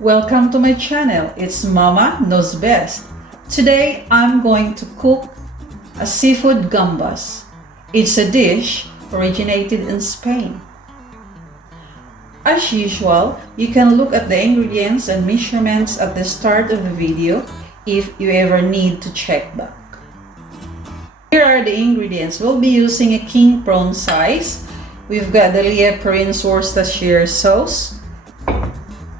Welcome to my channel. It's Mama Knows Best. Today I'm going to cook a seafood gambas. It's a dish originated in Spain. As usual, you can look at the ingredients and measurements at the start of the video if you ever need to check back. Here are the ingredients. We'll be using a king prawn size. We've got the Perrins Worcestershire sauce.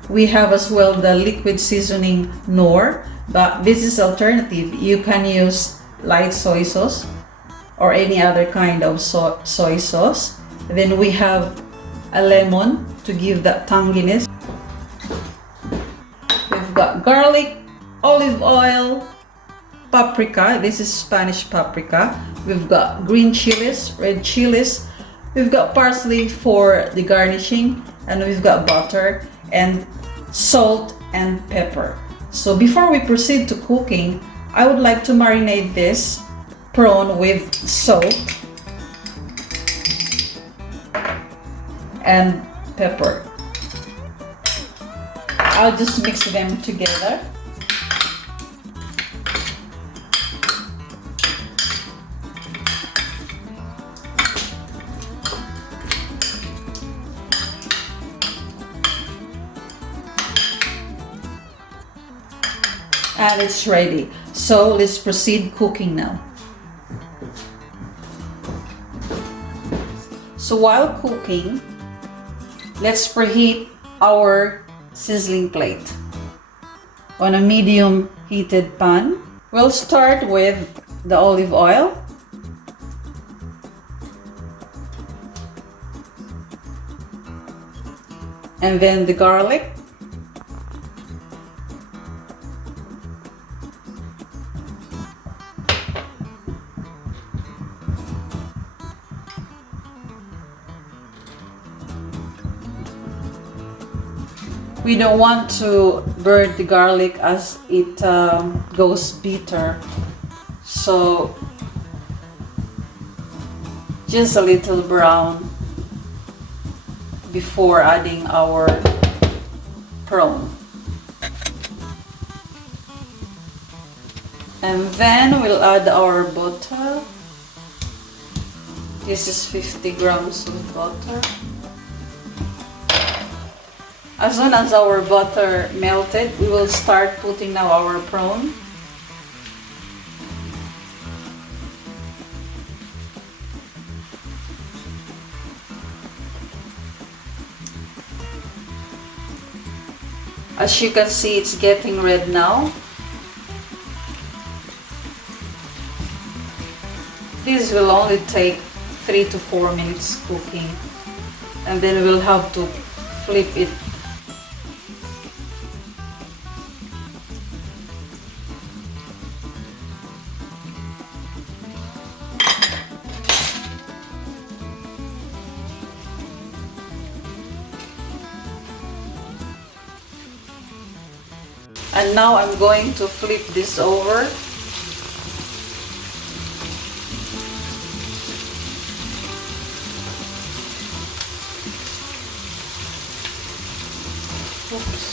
We have as well the liquid seasoning Knorr, but this is alternative. You can use light soy sauce or any other kind of soy sauce. Then we have a lemon to give that tanginess. We've got garlic, olive oil, paprika. This is Spanish paprika. We've got green chilies, red chilies. We've got parsley for the garnishing, and we've got butter and salt and pepper. So before we proceed to cooking, I would like to marinate this prawn with salt and pepper. I'll just mix them together. And it's ready. So let's proceed cooking now. So while cooking, let's preheat our sizzling plate on a medium heated pan. We'll start with the olive oil. And then the garlic. We don't want to burn the garlic as it goes bitter, so just a little brown before adding our prawn. And then we'll add our butter. This is 50 grams of butter. As soon as our butter melted, we will start putting now our prawn. As you can see, it's getting red now. This will only take 3 to 4 minutes cooking, and then we'll have to flip it. And now I'm going to flip this over. Oops.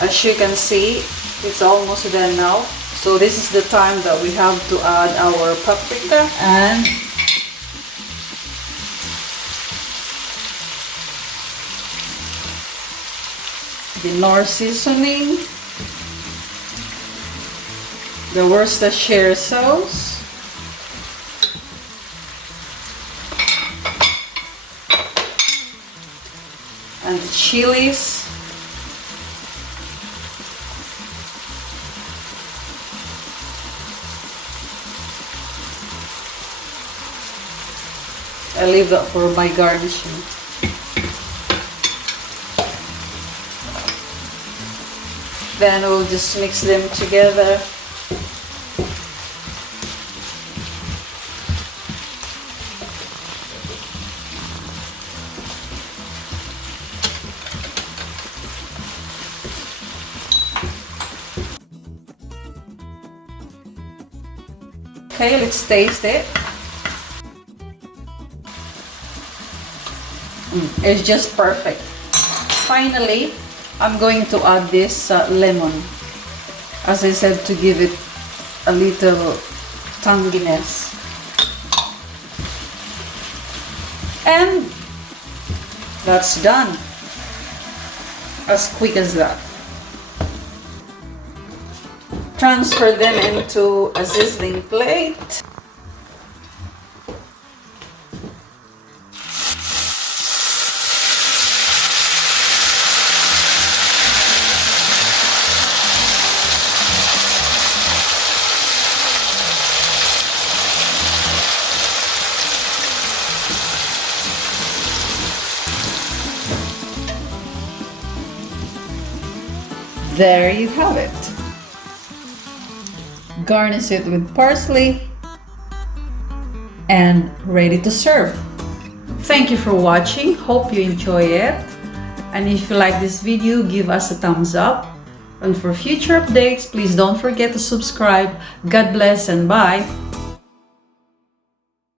As you can see, it's almost done now. So this is the time that we have to add our paprika and the Knorr seasoning, the Worcestershire sauce, and the chilies. I leave that for my garnishing. Then we'll just mix them together. Okay, let's taste it. It's just perfect. Finally, I'm going to add this lemon. As I said, to give it a little tanginess. And that's done. As quick as that. Transfer them into a sizzling plate. There you have it. Garnish it with parsley and ready to serve. Thank you for watching. Hope you enjoy it. And if you like this video, give us a thumbs up. And for future updates, please don't forget to subscribe. God bless and bye.